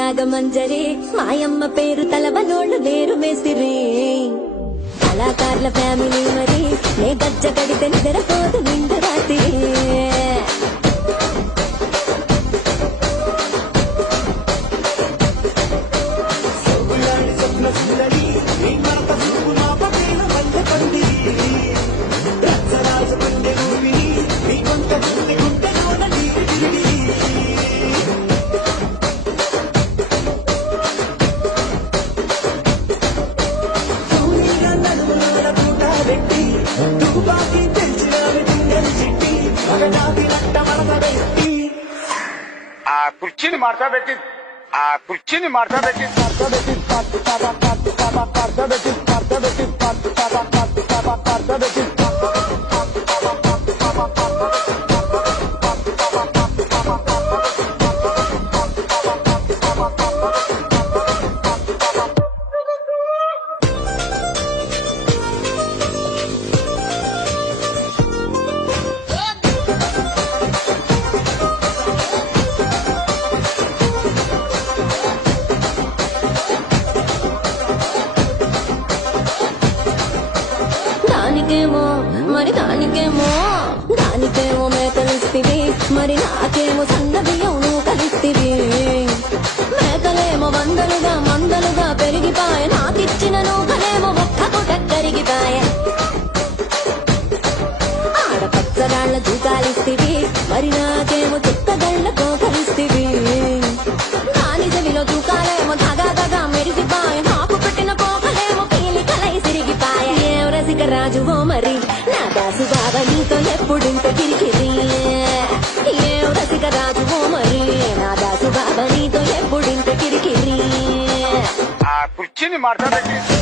నాగమంజరి మాయమ్మ పేరు తలవనోళ్ళు లేరు మేసిరి కళాకారుల ఫ్యామిలీ మరి నే గజ్జ కడితే నిద్రపోదు నిండు రాత్రి కుర్చీని మార్చా పెట్టి దానికేమో మేకలిస్తివి మరి నాకేమో సన్న బియ్యం నువ్వు కలిస్తివి మేకలేమో మందలుగా పెరిగిపాయ నాకిచ్చిన నూకలేమో ఒక్క పూట కరిగిపాయ ఆడపచ్చగాళ్ల దూకాలిస్తివి మరి నాకేమో చుక్కగళ్లతో కలిస్తివి దాని చెవిలో దూకాలేమో దగా మెరిసిపాయ నాకు పెట్టిన పోకలేమో పీలికలై సిరిగిపాయ ఏం రసిక రాజువో మరి నా దాసు బాబా నీతో ఎప్పుడింత కిరికిరి ఏం రసిక రాజువో మరి నా దాసు బాబా నీతో ఎప్పుడింత కిరికిరి కుర్చీని మార్చా పెట్టి